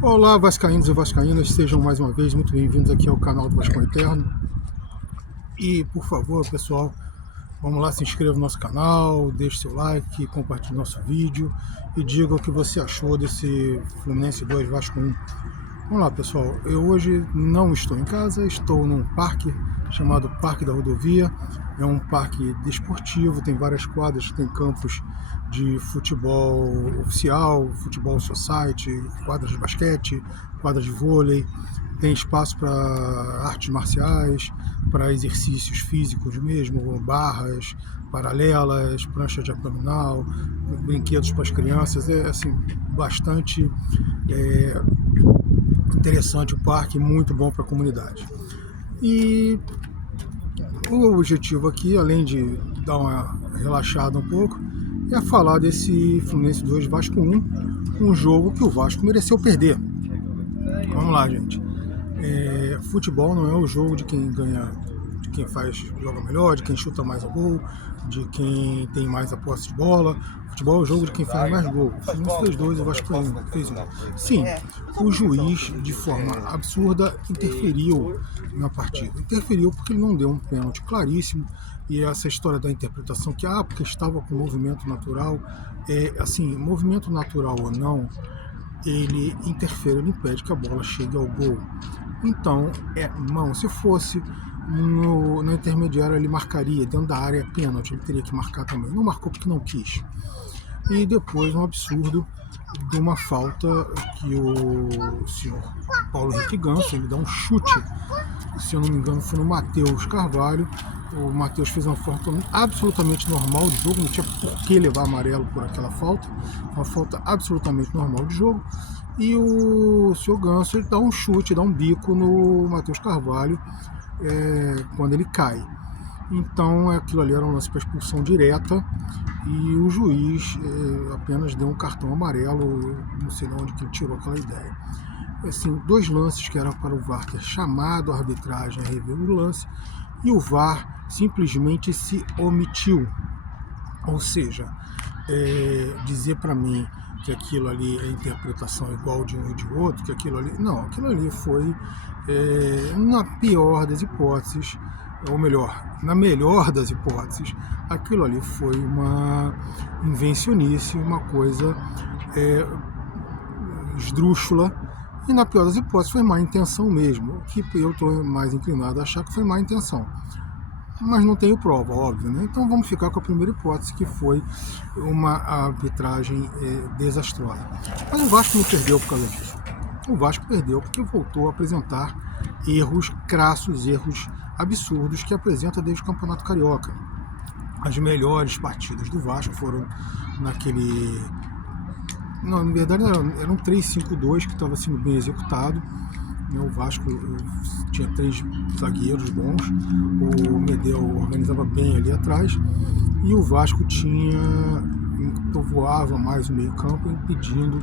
Olá, vascaínos e vascaínas, sejam mais uma vez muito bem-vindos aqui ao canal do Vasco Eterno. E, por favor, pessoal, vamos lá, se inscreva no nosso canal, deixe seu like, compartilhe nosso vídeo e diga o que você achou desse Fluminense 2 Vasco 1. Vamos lá, pessoal, eu hoje não estou em casa, estou num parque chamado Parque da Rodovia. É um parque desportivo, tem várias quadras, tem campos de futebol oficial, futebol society, quadras de basquete, quadras de vôlei, tem espaço para artes marciais, para exercícios físicos mesmo, barras, paralelas, prancha de abdominal, brinquedos para as crianças. É assim, bastante interessante o parque, muito bom para a comunidade. E o objetivo aqui, além de dar uma relaxada um pouco, é falar desse Fluminense 2 Vasco 1, um jogo que o Vasco mereceu perder. Vamos lá, gente. Futebol não é o jogo de quem ganha, de quem joga melhor, de quem chuta mais a gol, de quem tem mais a posse de bola. Futebol é o jogo de quem faz mais gol. O Fluminense fez 2, o Vasco fez 1. Sim, o juiz, de forma absurda, interferiu na partida. Interferiu porque ele não deu um pênalti claríssimo. E essa história da interpretação que, porque estava com movimento natural, assim, movimento natural ou não, ele interfere, ele impede que a bola chegue ao gol. Então, é mão. Se fosse na intermediária, ele marcaria dentro da área pênalti, ele teria que marcar também. Não marcou porque não quis. E depois um absurdo de uma falta que o senhor Paulo Henrique Ganso, ele dá um chute, se eu não me engano foi no Matheus Carvalho. O Matheus fez uma falta absolutamente normal de jogo, não tinha por que levar amarelo por aquela falta, uma falta absolutamente normal de jogo. E o senhor Ganso, ele dá um chute, dá um bico no Matheus Carvalho quando ele cai. Então aquilo ali era um lance para expulsão direta e o juiz apenas deu um cartão amarelo, não sei de onde que ele tirou aquela ideia. Assim, 2 lances que eram para o VAR ter chamado a arbitragem a rever o lance e o VAR simplesmente se omitiu. Ou seja, dizer para mim que aquilo ali é interpretação igual de um e de outro, que aquilo ali... Não, aquilo ali foi, na pior das hipóteses, ou melhor, na melhor das hipóteses, aquilo ali foi uma invencionice, uma coisa esdrúxula, e na pior das hipóteses foi má intenção mesmo, que eu estou mais inclinado a achar que foi má intenção. Mas não tenho prova, óbvio, né? Então vamos ficar com a primeira hipótese, que foi uma arbitragem desastrosa. Mas o Vasco não perdeu por causa disso. O Vasco perdeu porque voltou a apresentar erros crassos, erros absurdos que apresenta desde o Campeonato Carioca. As melhores partidas do Vasco foram naquele... Não, na verdade era um 3-5-2 que estava sendo bem executado. O Vasco tinha 3 zagueiros bons, o Medel organizava bem ali atrás e o Vasco povoava mais o meio campo, impedindo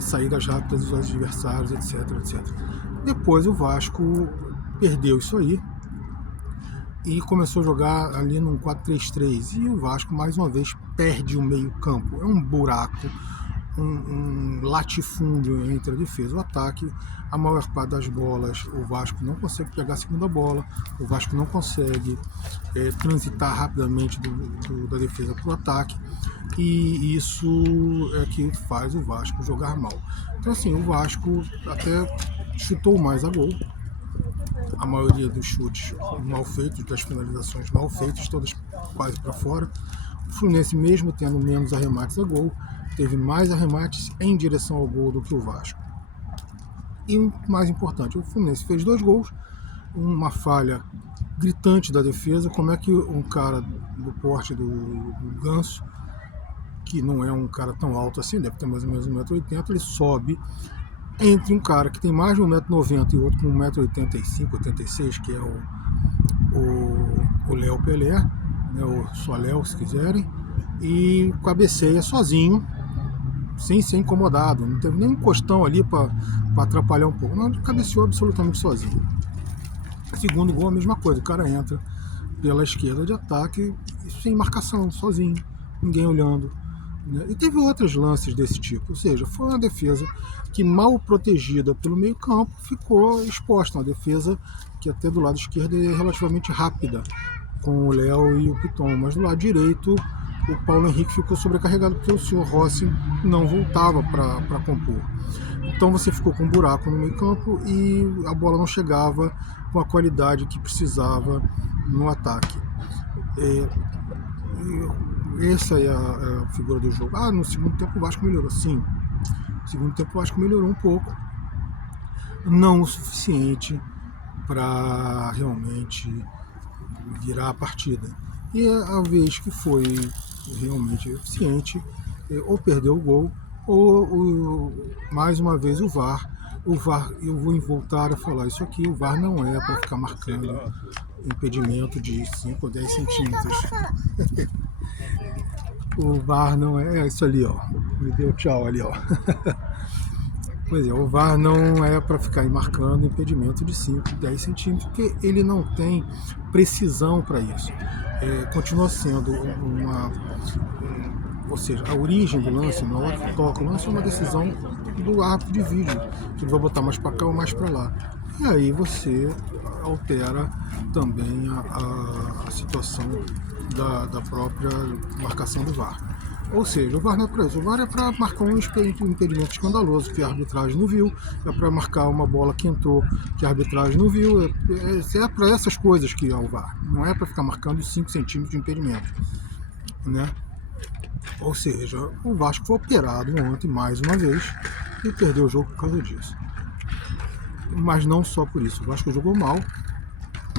saídas rápidas dos adversários, etc, etc. Depois o Vasco perdeu isso aí e começou a jogar ali num 4-3-3 e o Vasco mais uma vez perde o meio campo. É um buraco, um latifúndio entre a defesa e o ataque. A maior parte das bolas o Vasco não consegue pegar a segunda bola, o Vasco não consegue transitar rapidamente da defesa para o ataque, e isso é que faz o Vasco jogar mal. Então assim, o Vasco até chutou mais a gol, a maioria dos chutes mal feitos, das finalizações mal feitas, todas quase para fora. O Fluminense, mesmo tendo menos arremates a gol, teve mais arremates em direção ao gol do que o Vasco. E o mais importante, o Fluminense fez 2 gols, uma falha gritante da defesa. Como é que um cara do porte do Ganso, que não é um cara tão alto assim, deve ter mais ou menos 1,80 m, ele sobe entre um cara que tem mais de 1,90 m e outro com 1,85 m, 86, que é o Léo Pelé, né, o Soléu, se quiserem, e cabeceia sozinho, sem ser incomodado, não teve nem um costão ali para atrapalhar um pouco, não, ele cabeceou absolutamente sozinho. Segundo gol, a mesma coisa, o cara entra pela esquerda de ataque, sem marcação, sozinho, ninguém olhando, né? E teve outros lances desse tipo, ou seja, foi uma defesa que, mal protegida pelo meio campo, ficou exposta, uma defesa que até do lado esquerdo é relativamente rápida, com o Léo e o Piton, mas do lado direito o Paulo Henrique ficou sobrecarregado porque o senhor Rossi não voltava para compor. Então você ficou com um buraco no meio campo e a bola não chegava com a qualidade que precisava no ataque. Essa é a figura do jogo. No segundo tempo o Vasco melhorou, sim. No segundo tempo o Vasco melhorou um pouco, não o suficiente para realmente virar a partida. E a vez que foi realmente eficiente, ou perdeu o gol, ou mais uma vez o VAR, eu vou voltar a falar isso aqui, o VAR não é para ficar marcando impedimento de 5 ou 10 centímetros. O VAR não é isso ali, ó. Me deu tchau ali, ó. Pois é, o VAR não é para ficar marcando impedimento de 5, 10 centímetros, porque ele não tem precisão para isso. Continua sendo ou seja, a origem do lance, na hora que toca o lance, é uma decisão do árbitro de vídeo, que ele vai botar mais para cá ou mais para lá. E aí você altera também a situação da própria marcação do VAR. Ou seja, o VAR não é para isso. O VAR é para marcar um impedimento escandaloso que a arbitragem não viu, é para marcar uma bola que entrou que a arbitragem não viu, é para essas coisas que é o VAR. Não é para ficar marcando 5 centímetros de impedimento, né? Ou seja, o Vasco foi operado ontem mais uma vez e perdeu o jogo por causa disso. Mas não só por isso. O Vasco jogou mal.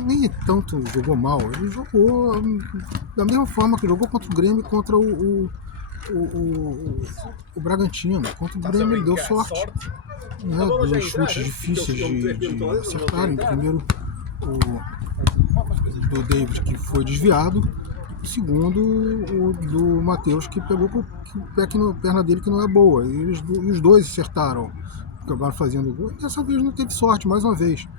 Nem tanto jogou mal. Ele jogou da mesma forma que jogou contra o Grêmio e contra o Bragantino. Contra o Grêmio ele deu sorte. Né, dos chutes difíceis de acertarem. Primeiro o do David, que foi desviado. Segundo, o do Matheus, que pegou com o pé na perna dele, que não é boa. E os dois acertaram, acabaram fazendo gol. Dessa vez não teve sorte, mais uma vez.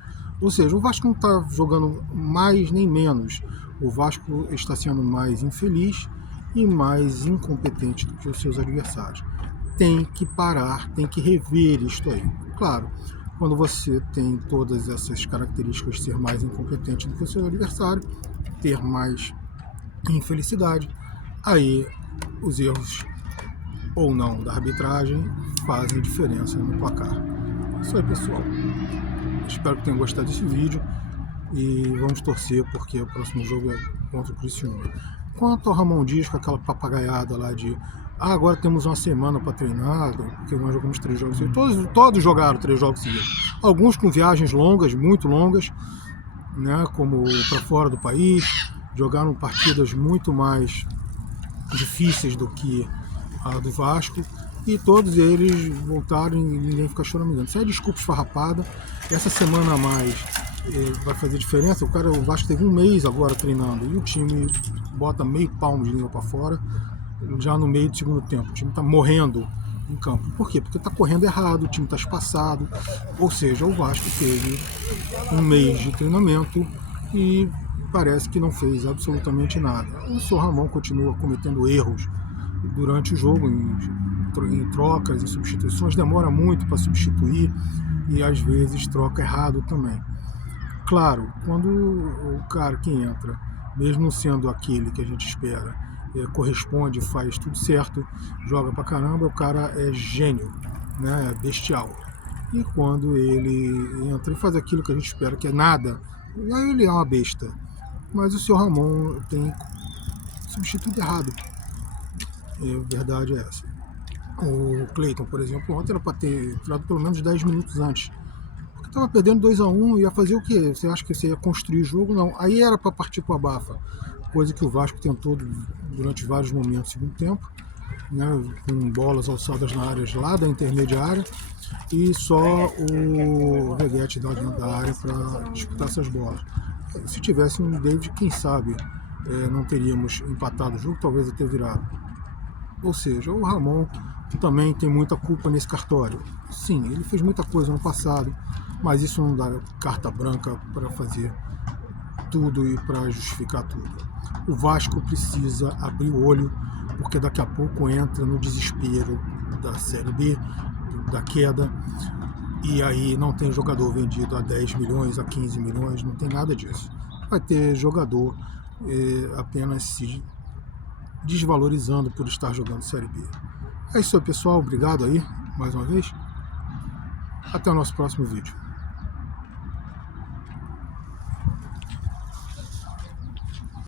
Ou seja, o Vasco não está jogando mais nem menos. O Vasco está sendo mais infeliz e mais incompetente do que os seus adversários. Tem que parar, tem que rever isto aí. Claro, quando você tem todas essas características de ser mais incompetente do que o seu adversário, ter mais infelicidade, aí os erros ou não da arbitragem fazem diferença no placar. Isso aí, pessoal. Espero que tenham gostado desse vídeo e vamos torcer porque o próximo jogo é contra o Criciúma. Quanto ao Ramon Dias com aquela papagaiada lá de agora temos uma semana para treinar, porque nós jogamos 3 jogos seguidos. Todos jogaram 3 jogos seguidos. Alguns com viagens longas, muito longas, né, como para fora do país. Jogaram partidas muito mais difíceis do que a do Vasco e todos eles voltaram e ninguém fica choramingando. Isso é desculpa esfarrapada. Essa semana a mais vai fazer diferença. O Vasco teve 1 mês agora treinando e o time bota meio palmo de língua para fora já no meio do segundo tempo. O time está morrendo em campo. Por quê? Porque está correndo errado, o time está espaçado. Ou seja, o Vasco teve 1 mês de treinamento e parece que não fez absolutamente nada. O Sr. Ramon continua cometendo erros durante o jogo, em trocas, em substituições, demora muito para substituir e às vezes troca errado também. Claro, quando o cara que entra, mesmo sendo aquele que a gente espera, corresponde, faz tudo certo, joga pra caramba, o cara é gênio, né? É bestial. E quando ele entra e faz aquilo que a gente espera, que é nada, aí ele é uma besta. Mas o Sr. Ramon tem substituído errado. A verdade é essa. O Cleiton, por exemplo, ontem era para ter entrado pelo menos 10 minutos antes. Porque estava perdendo 2-1, ia fazer o quê? Você acha que você ia construir o jogo? Não. Aí era para partir com a bafa. Coisa que o Vasco tentou durante vários momentos do segundo tempo, né, com bolas alçadas na área lá da intermediária e só o Veguete dentro da área para disputar essas bolas. Se tivesse um David, quem sabe não teríamos empatado o jogo, talvez até virado. Ou seja, o Ramon também tem muita culpa nesse cartório. Sim, ele fez muita coisa no passado, mas isso não dá carta branca para fazer tudo e para justificar tudo. O Vasco precisa abrir o olho, porque daqui a pouco entra no desespero da Série B, da queda, e aí não tem jogador vendido a 10 milhões, a 15 milhões, não tem nada disso. Vai ter jogador apenas se desvalorizando por estar jogando Série B. É isso aí, pessoal. Obrigado aí, mais uma vez. Até o nosso próximo vídeo.